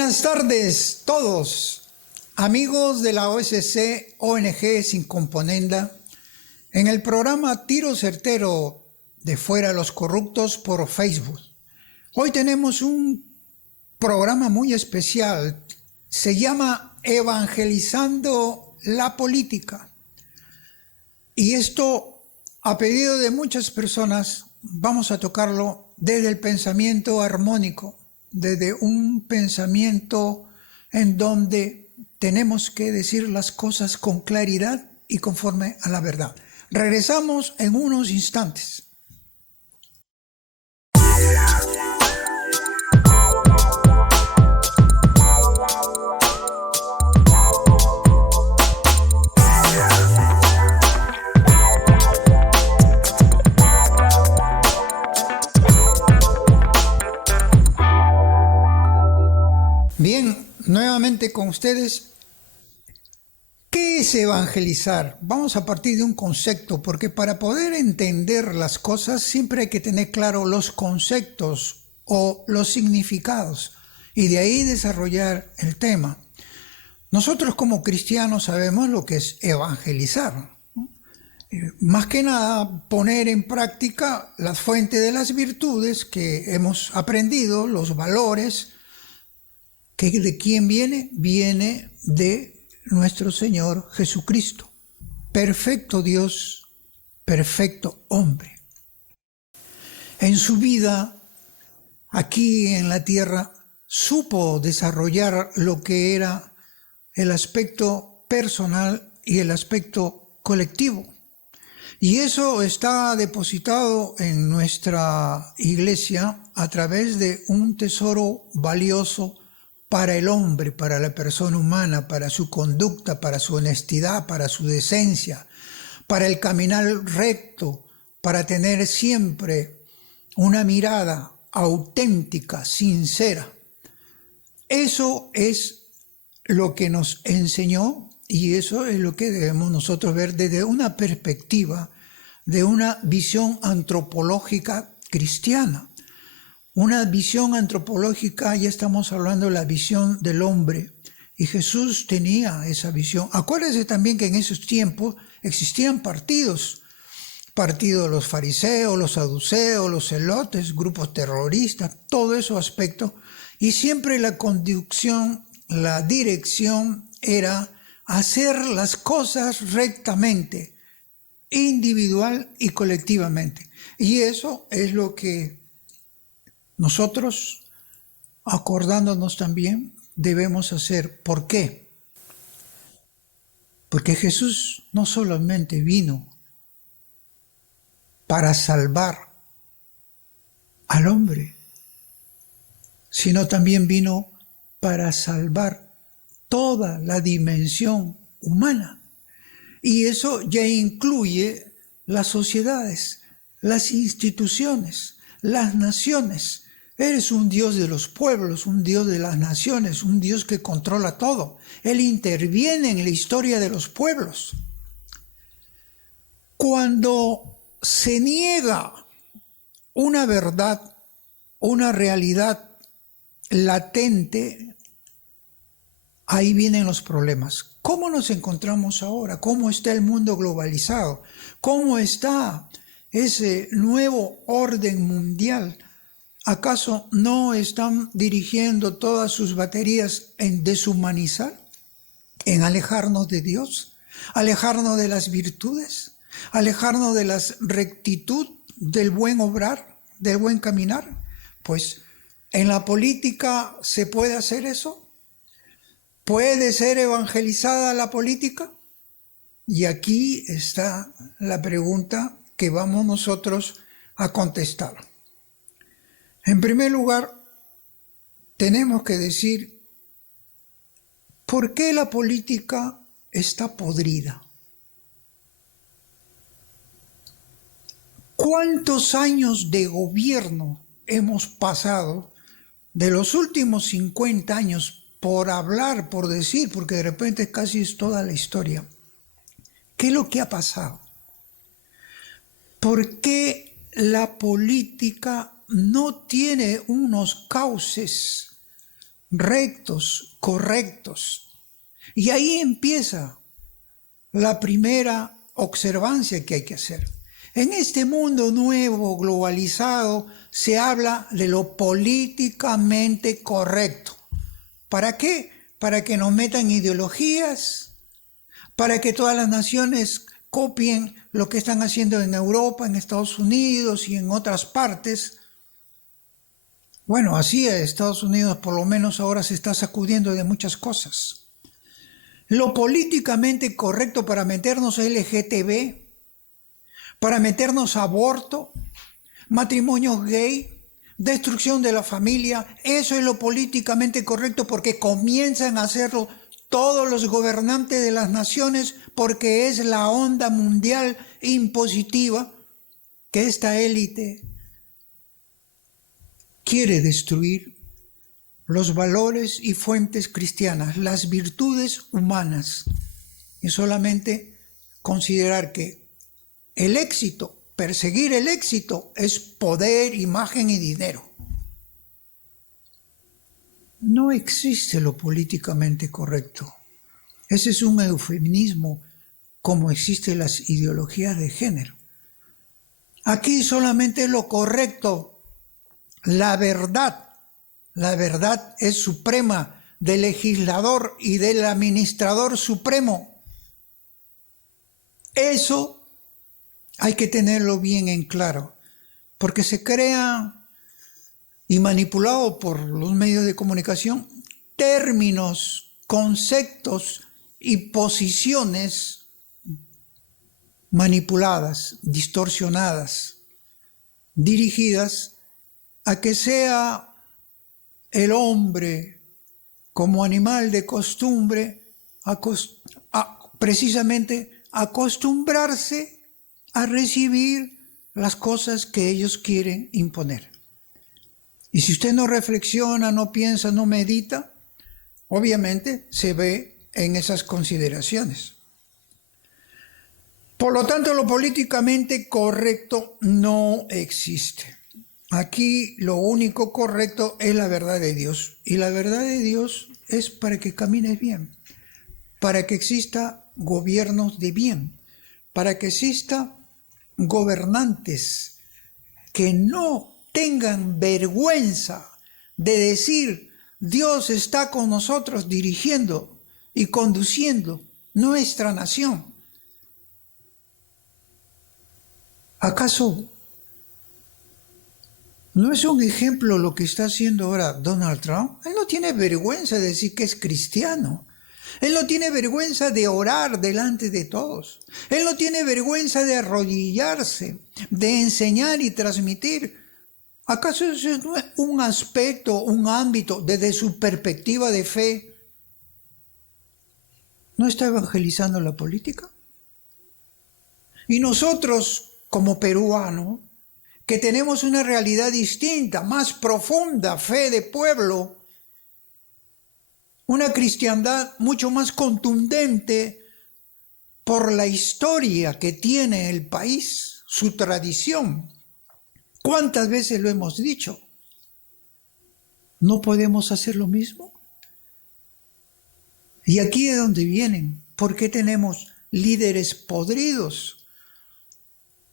Buenas tardes todos, amigos de la OSC ONG Sin Componenda, en el programa Tiro Certero de Fuera los Corruptos por Facebook. Hoy tenemos un programa muy especial, se llama Evangelizando la Política. Y esto, a pedido de muchas personas, vamos a tocarlo desde el pensamiento armónico, desde un pensamiento en donde tenemos que decir las cosas con claridad y conforme a la verdad. Regresamos en unos instantes. Bien, nuevamente con ustedes. ¿Qué es evangelizar? Vamos a partir de un concepto, porque para poder entender las cosas siempre hay que tener claro los conceptos o los significados y de ahí desarrollar el tema. Nosotros como cristianos sabemos lo que es evangelizar, ¿no? Más que nada poner en práctica las fuentes de las virtudes que hemos aprendido, los valores. ¿Que de quién viene? Viene de nuestro Señor Jesucristo, perfecto Dios, perfecto hombre. En su vida, aquí en la tierra, supo desarrollar lo que era el aspecto personal y el aspecto colectivo. Y eso está depositado en nuestra iglesia a través de un tesoro valioso para el hombre, para la persona humana, para su conducta, para su honestidad, para su decencia, para el caminar recto, para tener siempre una mirada auténtica, sincera. Eso es lo que nos enseñó y eso es lo que debemos nosotros ver desde una perspectiva de una visión antropológica cristiana. Una visión antropológica, ya estamos hablando de la visión del hombre, y Jesús tenía esa visión. Acuérdense también que en esos tiempos existían partidos de los fariseos, los saduceos, los celotes, grupos terroristas, todo esos aspectos, y siempre la conducción, la dirección era hacer las cosas rectamente, individual y colectivamente. Y eso es lo que nosotros, acordándonos también, debemos hacer. ¿Por qué? Porque Jesús no solamente vino para salvar al hombre, sino también vino para salvar toda la dimensión humana. Y eso ya incluye las sociedades, las instituciones, las naciones. Eres un Dios de los pueblos, un Dios de las naciones, un Dios que controla todo. Él interviene en la historia de los pueblos. Cuando se niega una verdad, una realidad latente, ahí vienen los problemas. ¿Cómo nos encontramos ahora? ¿Cómo está el mundo globalizado? ¿Cómo está ese nuevo orden mundial? ¿Acaso no están dirigiendo todas sus baterías en deshumanizar, en alejarnos de Dios, alejarnos de las virtudes, alejarnos de la rectitud, del buen obrar, del buen caminar? Pues en la política se puede hacer eso. ¿Puede ser evangelizada la política? Y aquí está la pregunta que vamos nosotros a contestar. En primer lugar, tenemos que decir, ¿por qué la política está podrida? ¿Cuántos años de gobierno hemos pasado de los últimos 50 años por hablar, por decir, porque de repente casi es toda la historia? ¿Qué es lo que ha pasado? ¿Por qué la política no tiene unos cauces rectos, correctos. Y ahí empieza la primera observancia que hay que hacer. En este mundo nuevo, globalizado, se habla de lo políticamente correcto. ¿Para qué? Para que nos metan ideologías, para que todas las naciones copien lo que están haciendo en Europa, en Estados Unidos y en otras partes. Bueno, así Estados Unidos por lo menos ahora se está sacudiendo de muchas cosas. Lo políticamente correcto para meternos a LGTB, para meternos a aborto, matrimonios gay, destrucción de la familia, eso es lo políticamente correcto porque comienzan a hacerlo todos los gobernantes de las naciones porque es la onda mundial impositiva que esta élite quiere destruir los valores y fuentes cristianas, las virtudes humanas, y solamente considerar que el éxito, perseguir el éxito, es poder, imagen y dinero. No existe lo políticamente correcto. Ese es un eufemismo como existen las ideologías de género. Aquí solamente lo correcto, la verdad. La verdad es suprema del legislador y del administrador supremo. Eso hay que tenerlo bien en claro, porque se crea y manipulado por los medios de comunicación términos, conceptos y posiciones manipuladas, distorsionadas, dirigidas a que sea el hombre como animal de costumbre, precisamente acostumbrarse a recibir las cosas que ellos quieren imponer. Y si usted no reflexiona, no piensa, no medita, obviamente se ve en esas consideraciones. Por lo tanto, lo políticamente correcto no existe. Aquí lo único correcto es la verdad de Dios. Y la verdad de Dios es para que camines bien, para que exista gobiernos de bien, para que exista gobernantes que no tengan vergüenza de decir Dios está con nosotros dirigiendo y conduciendo nuestra nación. ¿Acaso no es un ejemplo lo que está haciendo ahora Donald Trump? Él no tiene vergüenza de decir que es cristiano. Él no tiene vergüenza de orar delante de todos. Él no tiene vergüenza de arrodillarse, de enseñar y transmitir. ¿Acaso eso no es un aspecto, un ámbito desde su perspectiva de fe? ¿No está evangelizando la política? Y nosotros, como peruanos, que tenemos una realidad distinta, más profunda, fe de pueblo, una cristiandad mucho más contundente por la historia que tiene el país, su tradición. ¿Cuántas veces lo hemos dicho? ¿No podemos hacer lo mismo? Y aquí es donde vienen. ¿Por qué tenemos líderes podridos?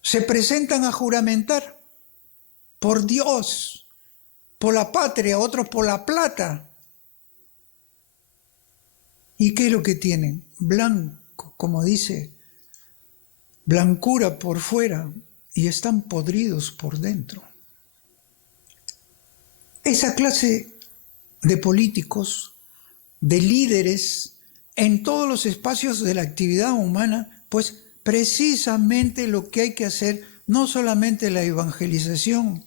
Se presentan a juramentar por Dios, por la patria, otros por la plata. ¿Y qué es lo que tienen? Blanco, como dice, blancura por fuera y están podridos por dentro. Esa clase de políticos, de líderes en todos los espacios de la actividad humana, pues precisamente lo que hay que hacer, no solamente la evangelización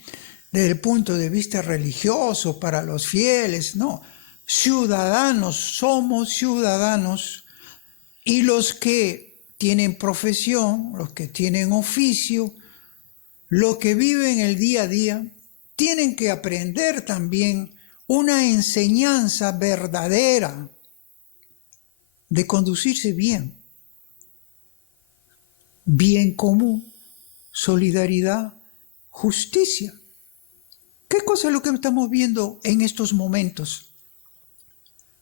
desde el punto de vista religioso para los fieles, no, ciudadanos, somos ciudadanos, y los que tienen profesión, los que tienen oficio, los que viven el día a día, tienen que aprender también una enseñanza verdadera de conducirse bien, bien común, solidaridad, justicia. ¿Qué cosa es lo que estamos viendo en estos momentos?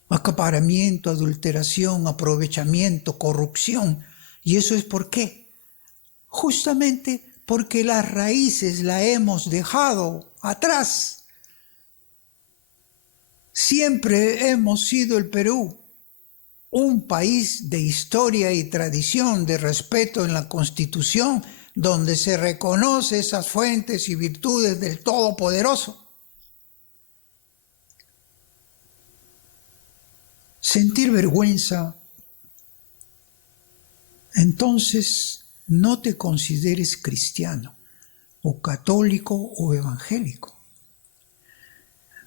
acaparamiento, adulteración, aprovechamiento, corrupción. ¿Y eso es por qué? Justamente porque las raíces las hemos dejado atrás. Siempre hemos sido el Perú un país de historia y tradición, de respeto en la Constitución, donde se reconoce esas fuentes y virtudes del Todopoderoso. Sentir vergüenza, entonces no te consideres cristiano, o católico o evangélico.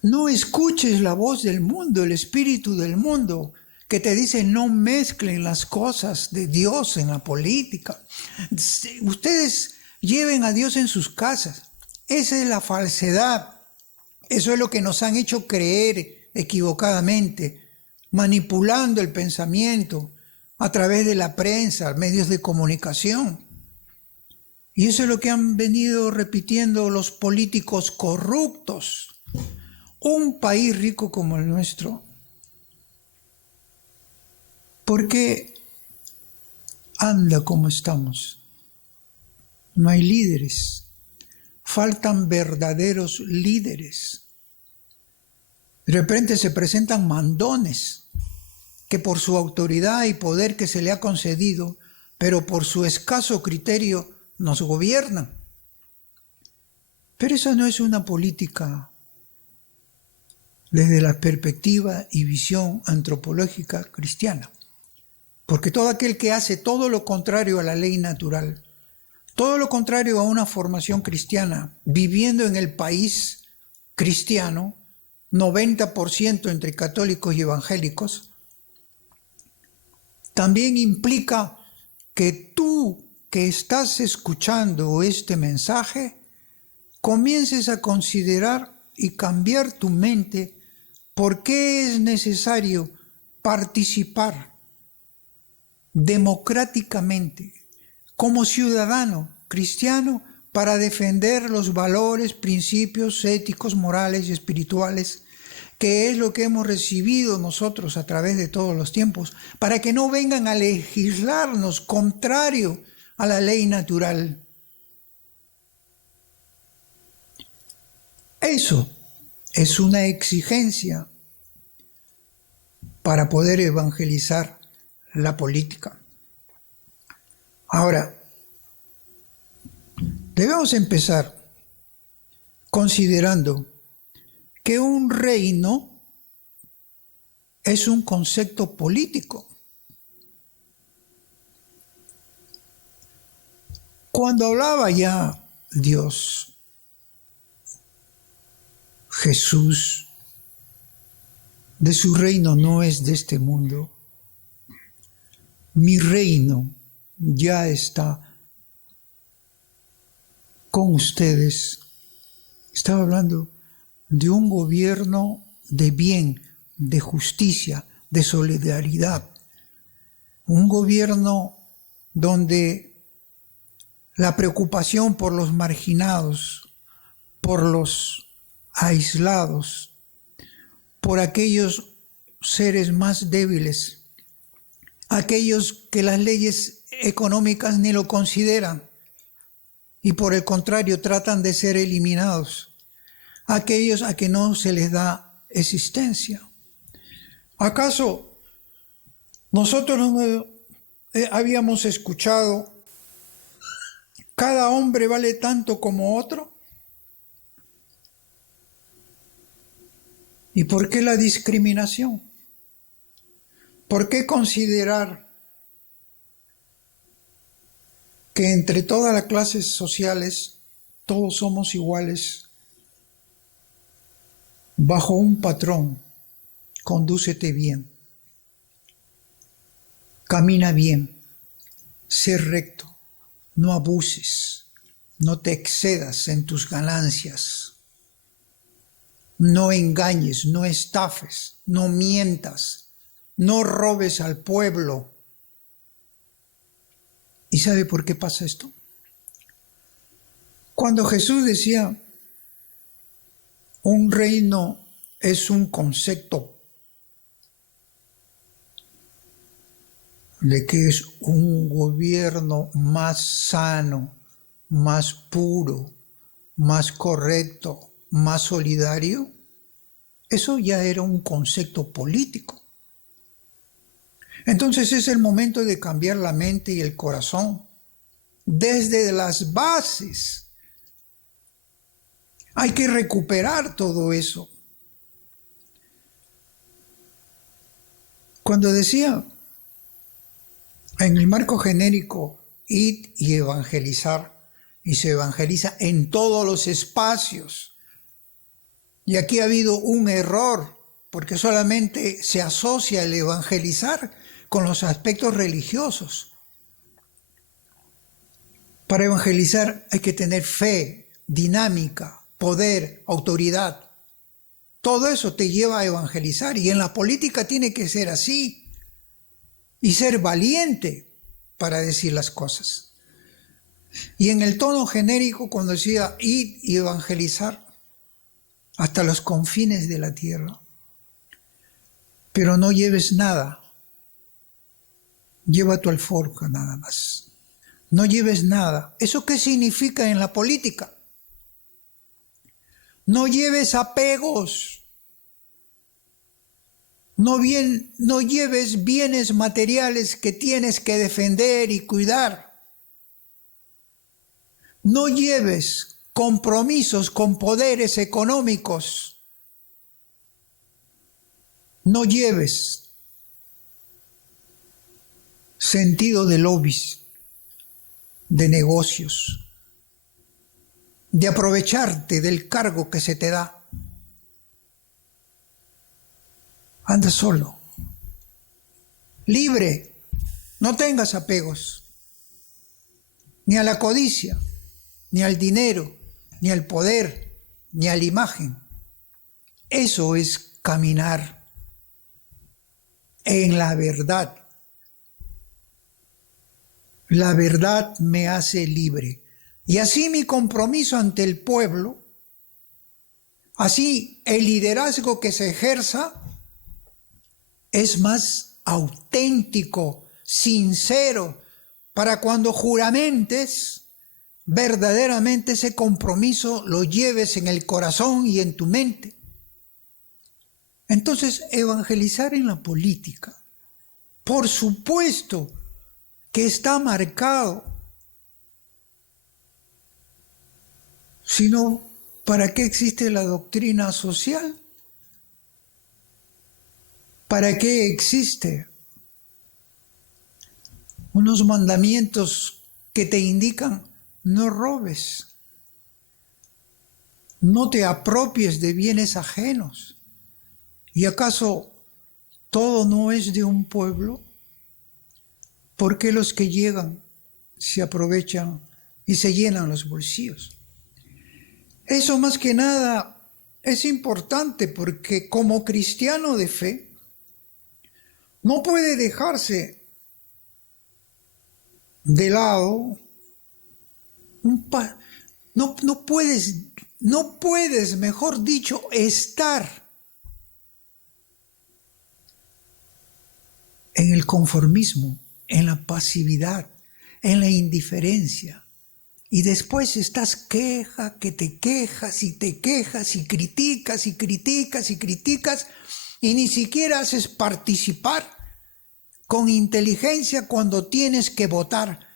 No escuches la voz del mundo, el espíritu del mundo, que te dice no mezclen las cosas de Dios en la política. Ustedes lleven a Dios en sus casas. Esa es la falsedad. Eso es lo que nos han hecho creer equivocadamente, manipulando el pensamiento a través de la prensa, medios de comunicación. Y eso es lo que han venido repitiendo los políticos corruptos. Un país rico como el nuestro, ¿por qué anda como estamos? No hay líderes, faltan verdaderos líderes. De repente se presentan mandones que por su autoridad y poder que se le ha concedido, pero por su escaso criterio nos gobiernan. Pero esa no es una política desde la perspectiva y visión antropológica cristiana. Porque todo aquel que hace todo lo contrario a la ley natural, todo lo contrario a una formación cristiana, viviendo en el país cristiano, 90% entre católicos y evangélicos, también implica que tú que estás escuchando este mensaje, comiences a considerar y cambiar tu mente. ¿Por qué es necesario participar democráticamente como ciudadano cristiano para defender los valores, principios éticos, morales y espirituales, que es lo que hemos recibido nosotros a través de todos los tiempos, para que no vengan a legislarnos contrario a la ley natural? Eso es una exigencia para poder evangelizar la política. Ahora, debemos empezar considerando que un reino es un concepto político. Cuando hablaba ya Dios, Jesús, de su reino no es de este mundo. Mi reino ya está con ustedes. Estaba hablando de un gobierno de bien, de justicia, de solidaridad. Un gobierno donde la preocupación por los marginados, por los aislados, por aquellos seres más débiles, aquellos que las leyes económicas ni lo consideran y por el contrario tratan de ser eliminados, aquellos a que no se les da existencia. ¿Acaso nosotros no habíamos escuchado cada hombre vale tanto como otro? ¿Y por qué la discriminación? ¿Por qué considerar que entre todas las clases sociales todos somos iguales bajo un patrón? Condúcete bien, camina bien, sé recto, no abuses, no te excedas en tus ganancias. No engañes, no estafes, no mientas, no robes al pueblo. ¿Y sabe por qué pasa esto? Cuando Jesús decía, un reino es un concepto de que es un gobierno más sano, más puro, más correcto, más solidario, eso ya era un concepto político. Entonces es el momento de cambiar la mente y el corazón desde las bases. Hay que recuperar todo eso. Cuando decía en el marco genérico, id y evangelizar, y se evangeliza en todos los espacios. Y aquí ha habido un error, porque solamente se asocia el evangelizar con los aspectos religiosos. Para evangelizar hay que tener fe, dinámica, poder, autoridad. Todo eso te lleva a evangelizar, y en la política tiene que ser así. Y ser valiente para decir las cosas. Y en el tono genérico, cuando decía ir y evangelizar hasta los confines de la tierra, pero no lleves nada, lleva tu alforja nada más, no lleves nada. ¿Eso qué significa en la política? No lleves apegos. No lleves bienes materiales que tienes que defender y cuidar. No lleves compromisos con poderes económicos. No lleves sentido de lobbies, de negocios, de aprovecharte del cargo que se te da. Anda solo, libre, no tengas apegos, ni a la codicia, ni al dinero, ni al poder, ni a la imagen. Eso es caminar en la verdad. La verdad me hace libre. Y así mi compromiso ante el pueblo, así el liderazgo que se ejerza, es más auténtico, sincero, para cuando juramentes, verdaderamente ese compromiso lo lleves en el corazón y en tu mente. Entonces, evangelizar en la política, por supuesto que está marcado, sino ¿para qué existe la doctrina social? ¿Para qué existe unos mandamientos que te indican no robes, no te apropies de bienes ajenos? ¿Y acaso todo no es de un pueblo? ¿Por qué los que llegan se aprovechan y se llenan los bolsillos? Eso más que nada es importante, porque como cristiano de fe no puede dejarse de lado no puedes, mejor dicho, estar en el conformismo, en la pasividad, en la indiferencia. Y después estás que te quejas y te quejas y criticas y criticas y criticas, y ni siquiera haces participar con inteligencia cuando tienes que votar.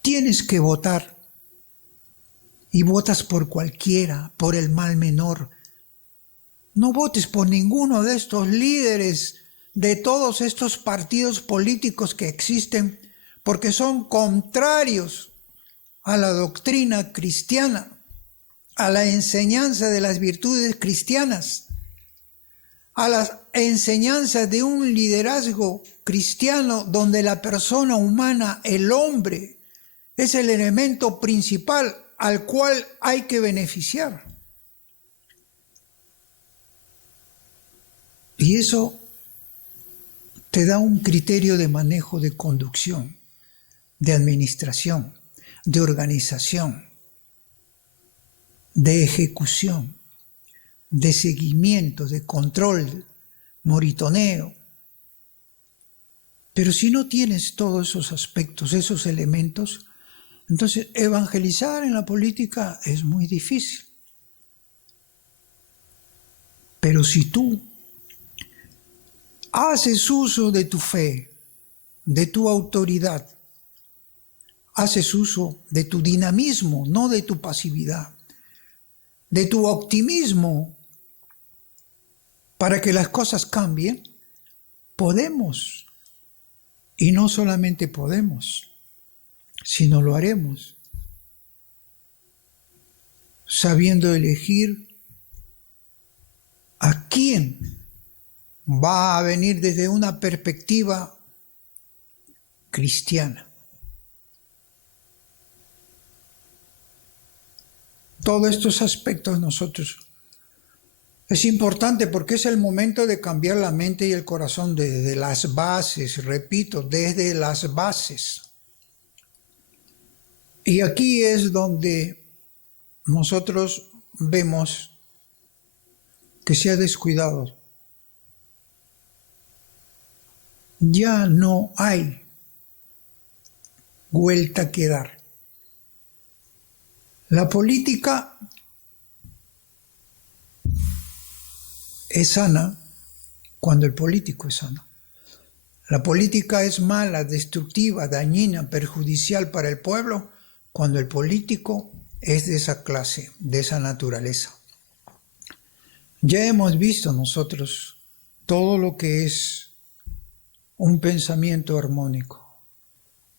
Tienes que votar y votas por cualquiera, por el mal menor. No votes por ninguno de estos líderes de todos estos partidos políticos que existen, porque son contrarios a la doctrina cristiana, a la enseñanza de las virtudes cristianas, a la enseñanza de un liderazgo cristiano donde la persona humana, el hombre, es el elemento principal al cual hay que beneficiar. Y eso te da un criterio de manejo, de conducción, de administración, de organización, de ejecución, de seguimiento, de control, monitoreo, Pero si no tienes todos esos aspectos, esos elementos, entonces evangelizar en la política es muy difícil. Pero si tú haces uso de tu fe, de tu autoridad, haces uso de tu dinamismo, no de tu pasividad, de tu optimismo, para que las cosas cambien, podemos. Y no solamente podemos, sino lo haremos, sabiendo elegir a quién va a venir desde una perspectiva cristiana. Todos estos aspectos nosotros es importante porque es el momento de cambiar la mente y el corazón desde las bases, repito, desde las bases. Y aquí es donde nosotros vemos que se ha descuidado. Ya no hay vuelta que dar. La política es sana cuando el político es sano. La política es mala, destructiva, dañina, perjudicial para el pueblo cuando el político es de esa clase, de esa naturaleza. Ya hemos visto nosotros todo lo que es un pensamiento armónico,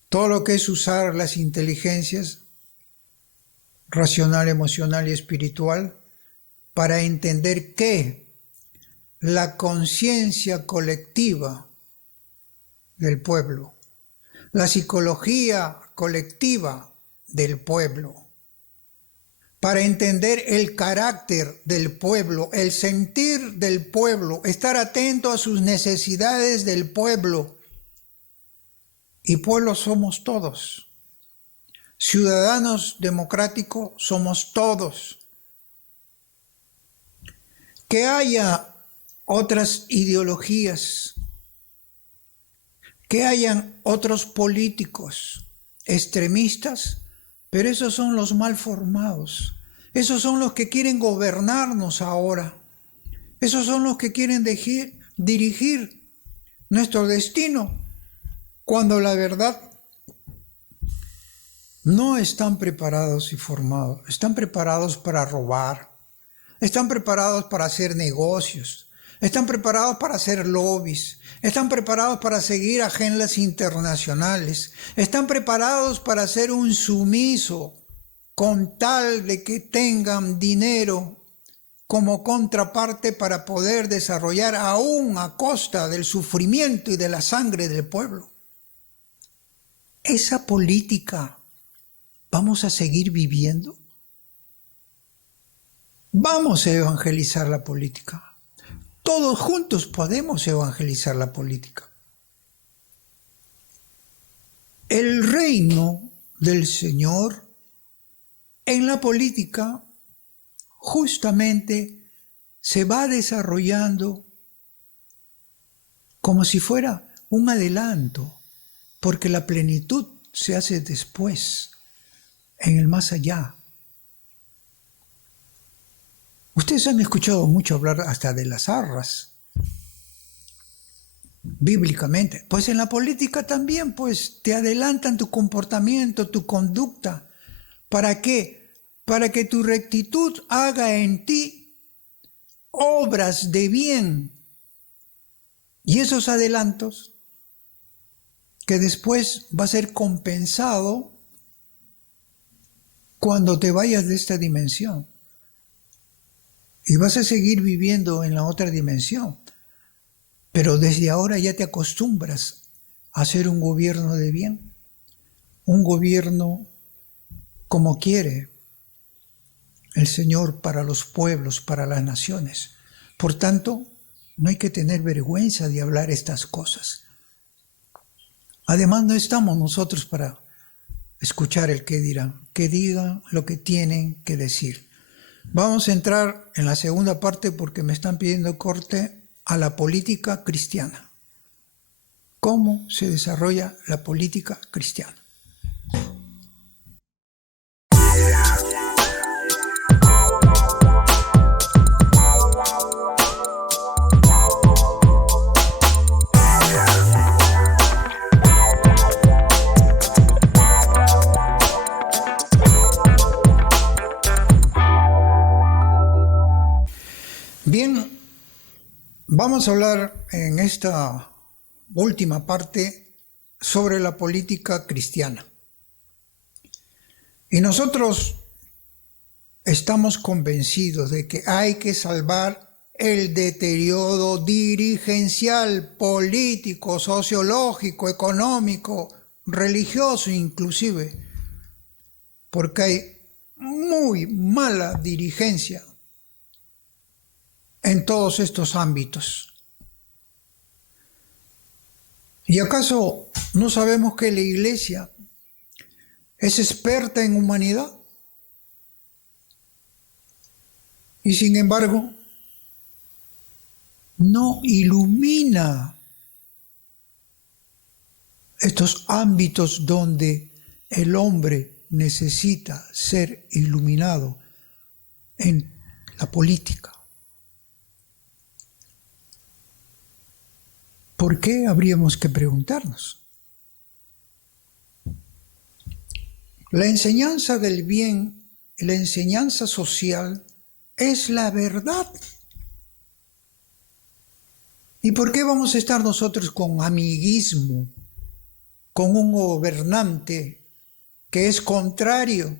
todo lo que es usar las inteligencias racional, emocional y espiritual para entender que la conciencia colectiva del pueblo, la psicología colectiva del pueblo, para entender el carácter del pueblo, el sentir del pueblo, estar atento a sus necesidades del pueblo. Y pueblo somos todos. Ciudadanos democráticos somos todos. Que haya otras ideologías, que hayan otros políticos extremistas, pero esos son los mal formados, esos son los que quieren gobernarnos ahora, esos son los que quieren dirigir nuestro destino, cuando la verdad no están preparados y formados, están preparados para robar, están preparados para hacer negocios, están preparados para hacer lobbies, están preparados para seguir agendas internacionales, están preparados para ser un sumiso con tal de que tengan dinero como contraparte para poder desarrollar aún a costa del sufrimiento y de la sangre del pueblo. Esa política vamos a seguir viviendo. Vamos a evangelizar la política. Todos juntos podemos evangelizar la política. El reino del Señor en la política justamente se va desarrollando como si fuera un adelanto, porque la plenitud se hace después, en el más allá. Ustedes han escuchado mucho hablar hasta de las arras, bíblicamente. Pues en la política también, pues te adelantan tu comportamiento, tu conducta. ¿Para qué? Para que tu rectitud haga en ti obras de bien. Y esos adelantos, que después va a ser compensado cuando te vayas de esta dimensión. Y vas a seguir viviendo en la otra dimensión. Pero desde ahora ya te acostumbras a hacer un gobierno de bien. Un gobierno como quiere el Señor para los pueblos, para las naciones. Por tanto, no hay que tener vergüenza de hablar estas cosas. Además, no estamos nosotros para escuchar el que dirán. Que digan lo que tienen que decir. Vamos a entrar en la segunda parte porque me están pidiendo corte a la política cristiana. cómo se desarrolla la política cristiana. Bien, vamos a hablar en esta última parte sobre la política cristiana. Y nosotros estamos convencidos de que hay que salvar el deterioro dirigencial, político, sociológico, económico, religioso inclusive, porque hay muy mala dirigencia en todos estos ámbitos. ¿Y acaso no sabemos que la Iglesia es experta en humanidad? Y sin embargo, no ilumina estos ámbitos donde el hombre necesita ser iluminado en la política. ¿Por qué? Habríamos que preguntarnos. La enseñanza del bien, la enseñanza social, es la verdad. ¿Y por qué vamos a estar nosotros con amiguismo, con un gobernante que es contrario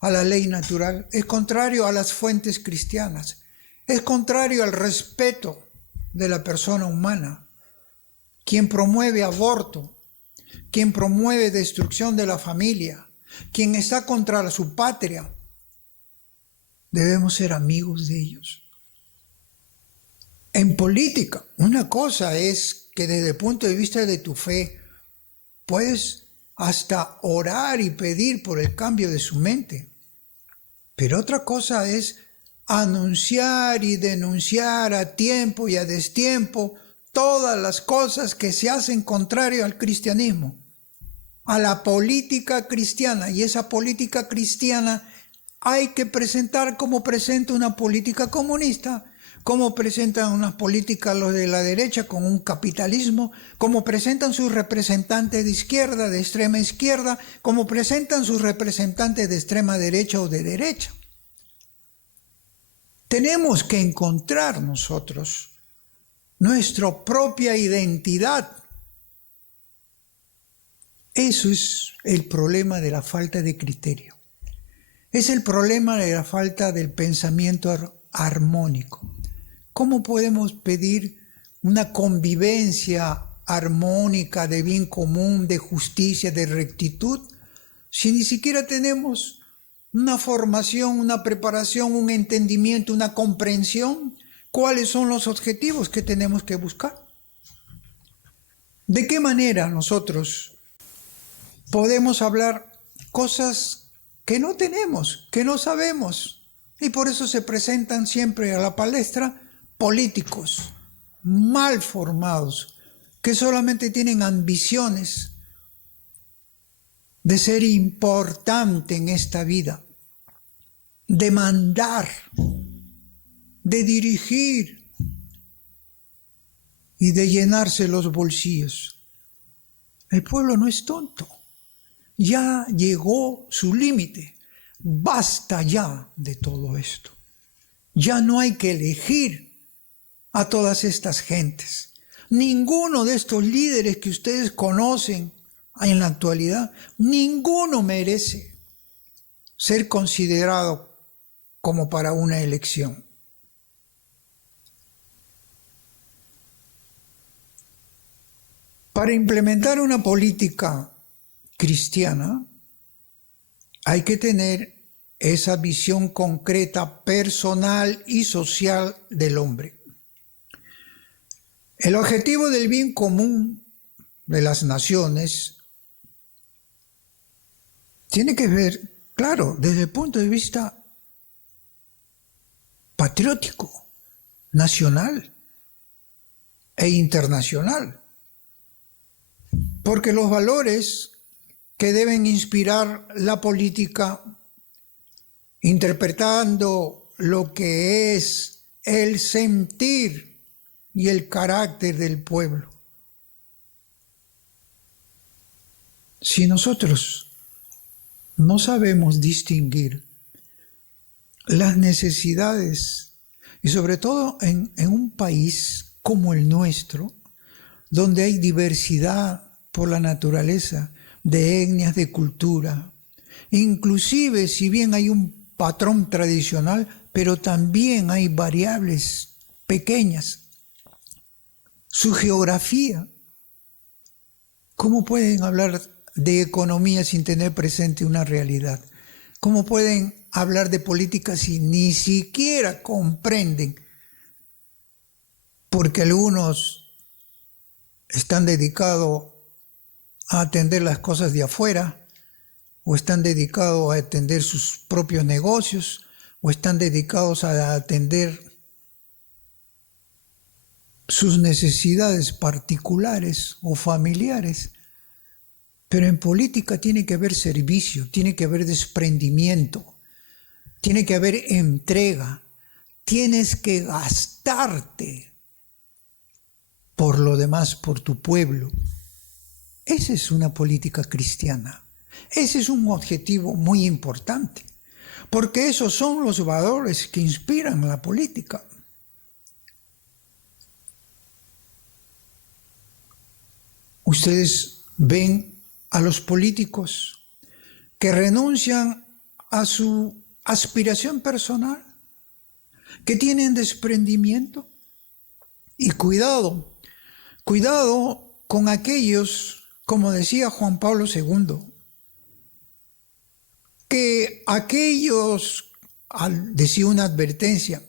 a la ley natural, es contrario a las fuentes cristianas, es contrario al respeto de la persona humana, quien promueve aborto, quien promueve destrucción de la familia, quien está contra su patria? Debemos ser amigos de ellos. En política, una cosa es que desde el punto de vista de tu fe, puedes hasta orar y pedir por el cambio de su mente. Pero otra cosa es anunciar y denunciar a tiempo y a destiempo todas las cosas que se hacen contrario al cristianismo, a la política cristiana. Y esa política cristiana hay que presentar como presenta una política comunista, como presentan una política los de la derecha con un capitalismo, como presentan sus representantes de izquierda, de extrema izquierda, como presentan sus representantes de extrema derecha o de derecha. Tenemos que encontrar nosotros nuestra propia identidad. Eso es el problema de la falta de criterio. Es el problema de la falta del pensamiento armónico. ¿Cómo podemos pedir una convivencia armónica de bien común, de justicia, de rectitud, si ni siquiera tenemos una formación, una preparación, un entendimiento, una comprensión? ¿Cuáles son los objetivos que tenemos que buscar? ¿De qué manera nosotros podemos hablar cosas que no tenemos, que no sabemos? Y por eso se presentan siempre a la palestra políticos mal formados, que solamente tienen ambiciones de ser importante en esta vida, de mandar, de dirigir y de llenarse los bolsillos. El pueblo no es tonto. Ya llegó su límite. Basta ya de todo esto. Ya no hay que elegir a todas estas gentes. Ninguno de estos líderes que ustedes conocen en la actualidad, ninguno merece ser considerado como para una elección. Para implementar una política cristiana hay que tener esa visión concreta, personal y social del hombre. El objetivo del bien común de las naciones tiene que ver, claro, desde el punto de vista patriótico, nacional e internacional. Porque los valores que deben inspirar la política, interpretando lo que es el sentir y el carácter del pueblo. Si nosotros no sabemos distinguir las necesidades, y sobre todo en un país como el nuestro, donde hay diversidad por la naturaleza, de etnias, de cultura, inclusive si bien hay un patrón tradicional, pero también hay variables pequeñas, su geografía. ¿Cómo pueden hablar de economía sin tener presente una realidad? ¿Cómo pueden hablar de política si ni siquiera comprenden? Porque algunos están dedicados a atender las cosas de afuera, o están dedicados a atender sus propios negocios, o están dedicados a atender sus necesidades particulares o familiares. Pero en política tiene que haber servicio, tiene que haber desprendimiento, tiene que haber entrega, tienes que gastarte por lo demás, por tu pueblo. Esa es una política cristiana. Ese es un objetivo muy importante, porque esos son los valores que inspiran la política. Ustedes ven a los políticos que renuncian a su aspiración personal, que tienen desprendimiento. Y cuidado con aquellos, como decía Juan Pablo II, que aquellos, decía una advertencia,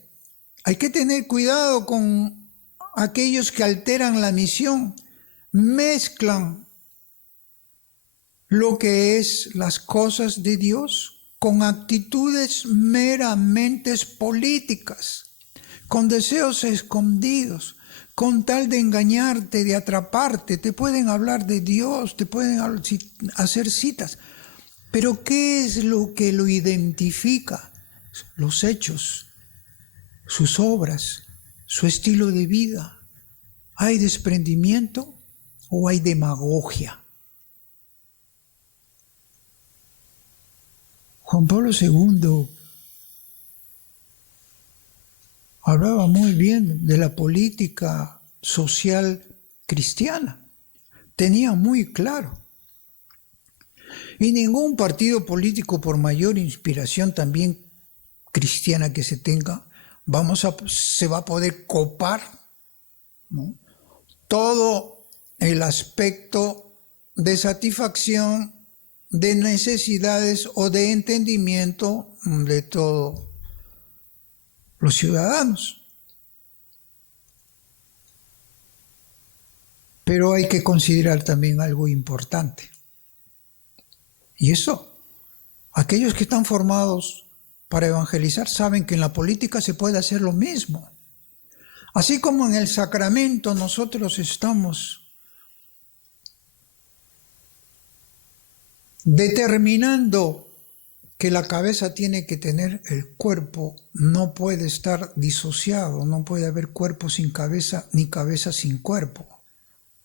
hay que tener cuidado con aquellos que alteran la misión, mezclan lo que es las cosas de Dios con actitudes meramente políticas, con deseos escondidos, con tal de engañarte, de atraparte. Te pueden hablar de Dios, te pueden hacer citas, pero ¿qué es lo que lo identifica? Los hechos, sus obras, su estilo de vida. ¿Hay desprendimiento o hay demagogia? Juan Pablo II hablaba muy bien de la política social cristiana, tenía muy claro. Y ningún partido político, por mayor inspiración también cristiana que se tenga, se va a poder copar, ¿no?, todo el aspecto de satisfacción, de necesidades o de entendimiento de todos los ciudadanos. Pero hay que considerar también algo importante. Y eso, aquellos que están formados para evangelizar saben que en la política se puede hacer lo mismo. Así como en el sacramento nosotros estamos determinando que la cabeza tiene que tener el cuerpo, no puede estar disociado, no puede haber cuerpo sin cabeza ni cabeza sin cuerpo,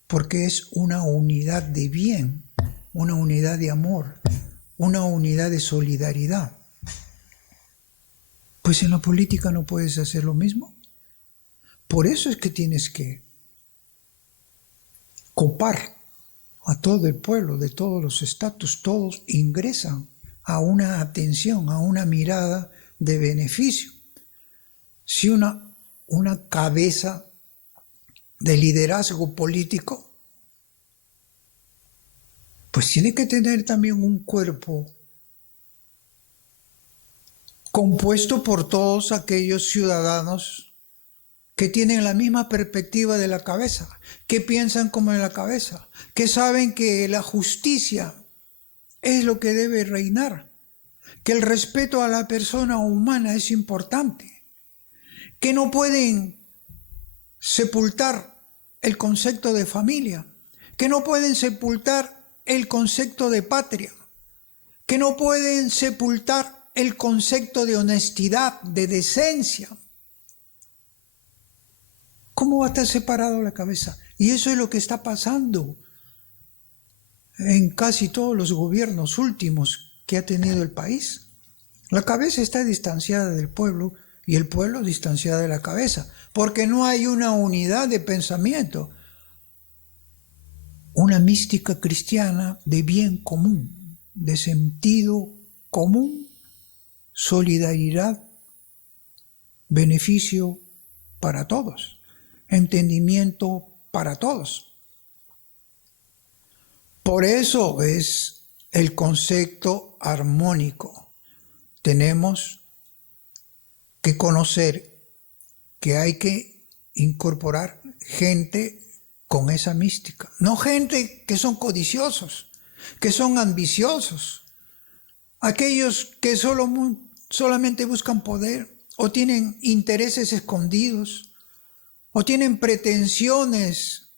porque es una unidad de bien, una unidad de amor, una unidad de solidaridad. Pues en la política no puedes hacer lo mismo. Por eso es que tienes que copar a todo el pueblo, de todos los estatus, todos ingresan a una atención, a una mirada de beneficio. Si una cabeza de liderazgo político, pues tiene que tener también un cuerpo compuesto por todos aquellos ciudadanos que tienen la misma perspectiva de la cabeza, que piensan como en la cabeza, que saben que la justicia es lo que debe reinar, que el respeto a la persona humana es importante, que no pueden sepultar el concepto de familia, que no pueden sepultar el concepto de patria, que no pueden sepultar el concepto de honestidad, de decencia. ¿Cómo va a estar separado la cabeza? Y eso es lo que está pasando en casi todos los gobiernos últimos que ha tenido el país. La cabeza está distanciada del pueblo y el pueblo distanciado de la cabeza, porque no hay una unidad de pensamiento, una mística cristiana de bien común, de sentido común, solidaridad, beneficio para todos, entendimiento para todos. Por eso es el concepto armónico. Tenemos que conocer que hay que incorporar gente con esa mística, no gente que son codiciosos, que son ambiciosos, aquellos que solamente buscan poder o tienen intereses escondidos o tienen pretensiones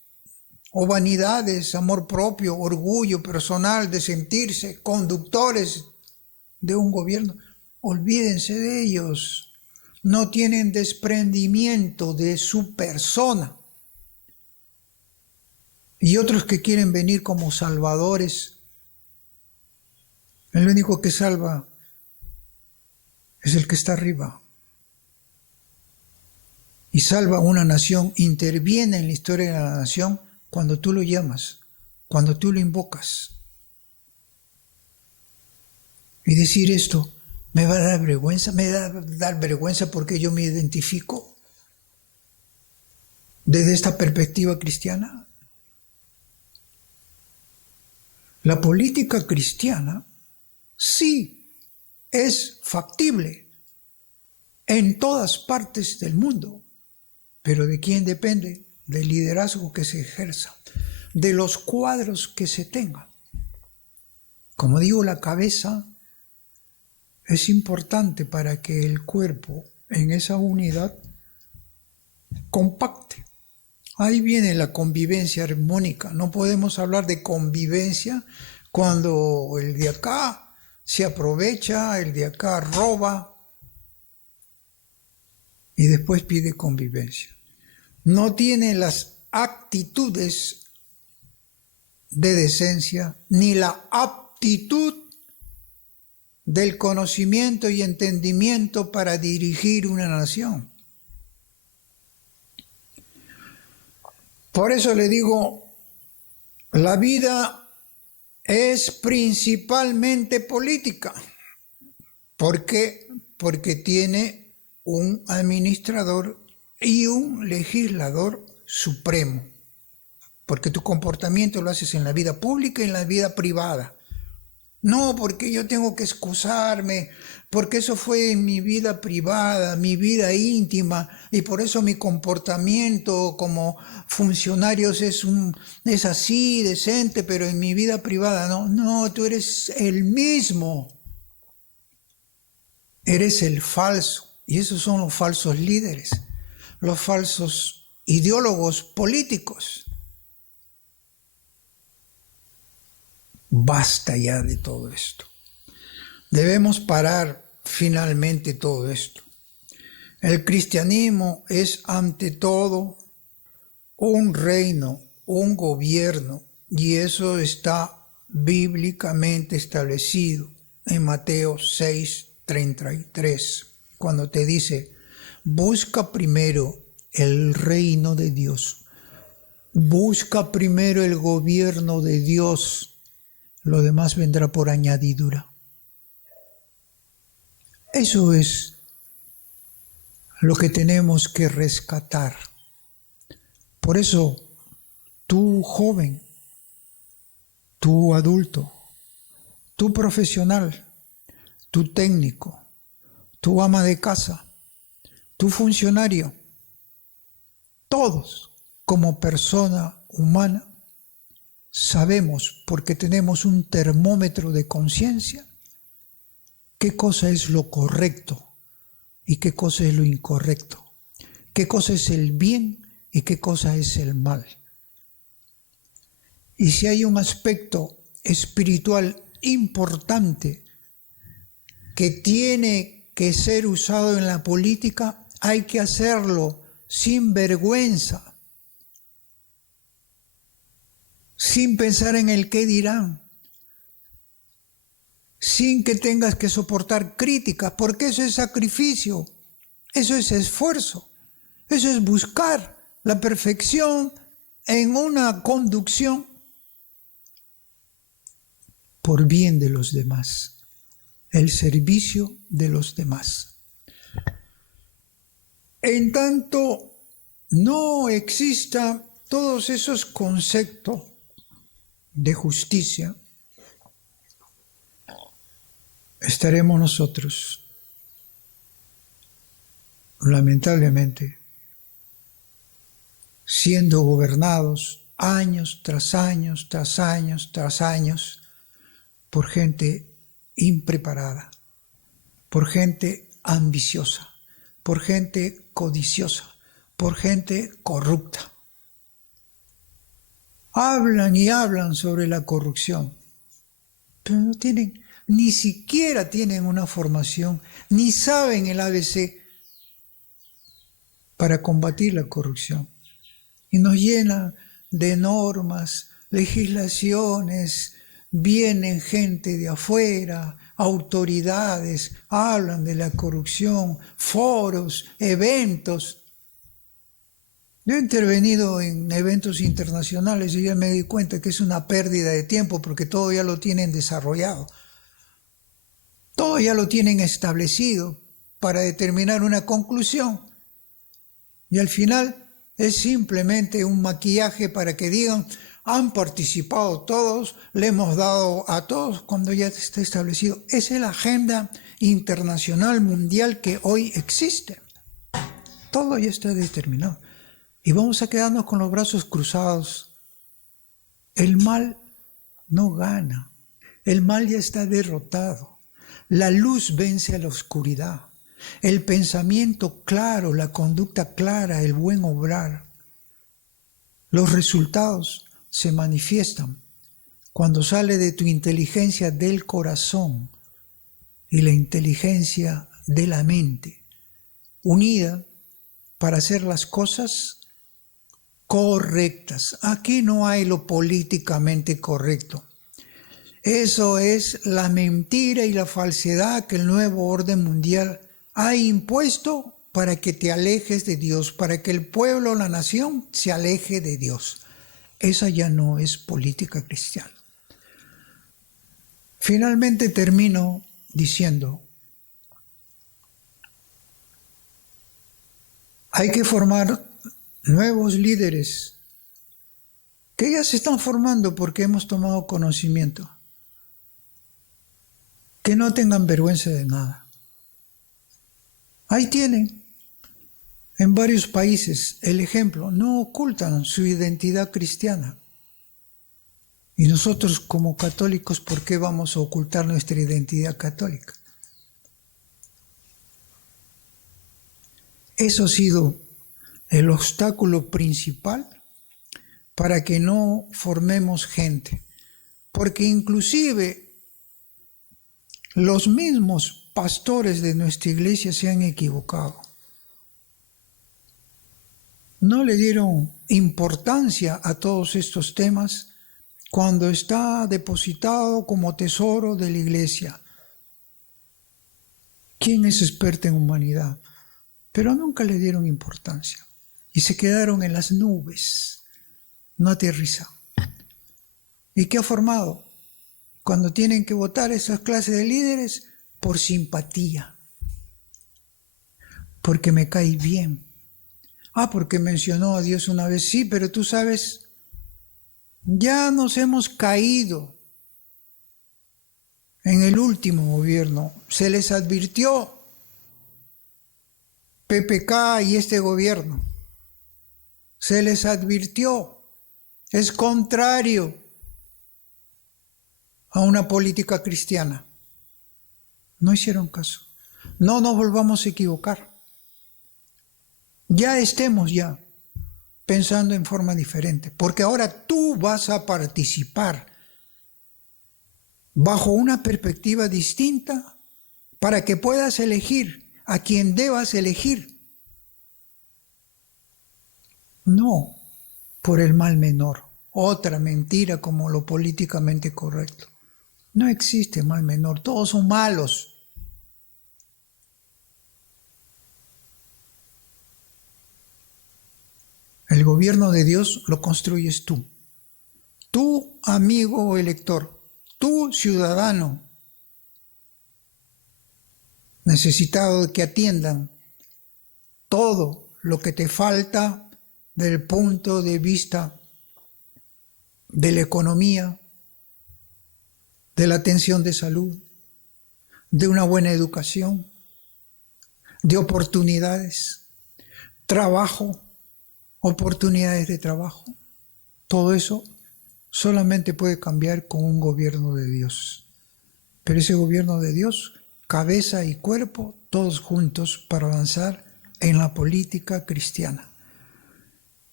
o vanidades, amor propio, orgullo personal de sentirse conductores de un gobierno. Olvídense de ellos, no tienen desprendimiento de su persona. Y otros que quieren venir como salvadores, el único que salva es el que está arriba. Y salva una nación, interviene en la historia de la nación cuando tú lo llamas, cuando tú lo invocas. Y decir esto, me va a dar vergüenza, porque yo me identifico desde esta perspectiva cristiana. La política cristiana sí es factible en todas partes del mundo, pero ¿de quién depende? Del liderazgo que se ejerza, de los cuadros que se tengan. Como digo, la cabeza es importante para que el cuerpo en esa unidad compacte. Ahí viene la convivencia armónica. No podemos hablar de convivencia cuando el de acá se aprovecha, el de acá roba y después pide convivencia. No tiene las actitudes de decencia ni la aptitud del conocimiento y entendimiento para dirigir una nación. Por eso le digo, la vida es principalmente política. ¿Por qué? Porque tiene un administrador y un legislador supremo. Porque tu comportamiento lo haces en la vida pública y en la vida privada. No, porque yo tengo que excusarme, porque eso fue en mi vida privada, mi vida íntima, y por eso mi comportamiento como funcionarios es así, decente, pero en mi vida privada no, tú eres el mismo. Eres el falso, y esos son los falsos líderes, los falsos ideólogos políticos. Basta ya de todo esto. Debemos parar finalmente todo esto. El cristianismo es ante todo un reino, un gobierno, y eso está bíblicamente establecido en Mateo 6:33, cuando te dice, busca primero el reino de Dios, busca primero el gobierno de Dios, lo demás vendrá por añadidura. Eso es lo que tenemos que rescatar. Por eso, tú joven, tú adulto, tú profesional, tú técnico, tú ama de casa, tú funcionario, todos como persona humana, sabemos, porque tenemos un termómetro de conciencia, qué cosa es lo correcto y qué cosa es lo incorrecto, qué cosa es el bien y qué cosa es el mal. Y si hay un aspecto espiritual importante que tiene que ser usado en la política, hay que hacerlo sin vergüenza, sin pensar en el qué dirán, sin que tengas que soportar críticas, porque eso es sacrificio, eso es esfuerzo, eso es buscar la perfección en una conducción por bien de los demás, el servicio de los demás. En tanto no exista todos esos conceptos de justicia, estaremos nosotros, lamentablemente, siendo gobernados años tras años, tras años, tras años, por gente impreparada, por gente ambiciosa, por gente codiciosa, por gente corrupta. Hablan y hablan sobre la corrupción, pero no tienen, ni siquiera tienen una formación, ni saben el ABC para combatir la corrupción. Y nos llenan de normas, legislaciones, vienen gente de afuera, autoridades, hablan de la corrupción, foros, eventos. Yo he intervenido en eventos internacionales y ya me di cuenta que es una pérdida de tiempo porque todo ya lo tienen desarrollado. Todo ya lo tienen establecido para determinar una conclusión. Y al final es simplemente un maquillaje para que digan, han participado todos, le hemos dado a todos cuando ya está establecido. Esa es la agenda internacional mundial que hoy existe. Todo ya está determinado. Y vamos a quedarnos con los brazos cruzados. El mal no gana. El mal ya está derrotado. La luz vence a la oscuridad. El pensamiento claro, la conducta clara, el buen obrar. Los resultados se manifiestan cuando sale de tu inteligencia del corazón y la inteligencia de la mente, unida para hacer las cosas correctas. Aquí no hay lo políticamente correcto. Eso es la mentira y la falsedad que el nuevo orden mundial ha impuesto para que te alejes de Dios, para que el pueblo, la nación, se aleje de Dios. Esa ya no es política cristiana. Finalmente termino diciendo, hay que formar nuevos líderes que ya se están formando porque hemos tomado conocimiento. Que no tengan vergüenza de nada. Ahí tienen, en varios países, el ejemplo. No ocultan su identidad cristiana. Y nosotros como católicos, ¿por qué vamos a ocultar nuestra identidad católica? Eso ha sido el obstáculo principal para que no formemos gente. Porque inclusive los mismos pastores de nuestra iglesia se han equivocado. No le dieron importancia a todos estos temas cuando está depositado como tesoro de la iglesia. ¿Quién es experto en humanidad? Pero nunca le dieron importancia y se quedaron en las nubes, no aterrizaron. ¿Y qué ha formado? Cuando tienen que votar esas clases de líderes, por simpatía, porque me cae bien. Porque mencionó a Dios una vez, sí, pero tú sabes, ya nos hemos caído en el último gobierno. Se les advirtió, PPK y este gobierno, se les advirtió, es contrario a una política cristiana. No hicieron caso. No nos volvamos a equivocar. Ya estemos ya pensando en forma diferente, porque ahora tú vas a participar bajo una perspectiva distinta para que puedas elegir a quien debas elegir. No por el mal menor, otra mentira como lo políticamente correcto. No existe mal menor, todos son malos. El gobierno de Dios lo construyes tú. Tú, amigo o elector, tú, ciudadano, necesitado de que atiendan todo lo que te falta desde el punto de vista de la economía, de la atención de salud, de una buena educación, de oportunidades, trabajo, oportunidades de trabajo. Todo eso solamente puede cambiar con un gobierno de Dios. Pero ese gobierno de Dios, cabeza y cuerpo, todos juntos para avanzar en la política cristiana.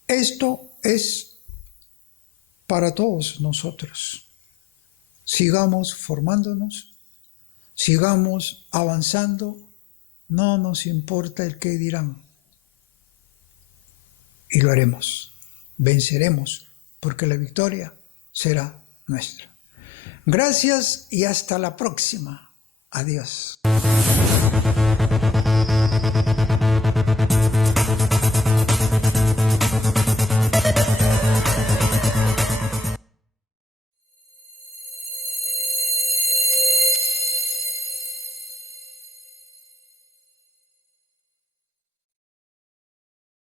Esto es para todos nosotros. Sigamos formándonos, sigamos avanzando, no nos importa el qué dirán. Y lo haremos, venceremos, porque la victoria será nuestra. Gracias y hasta la próxima. Adiós.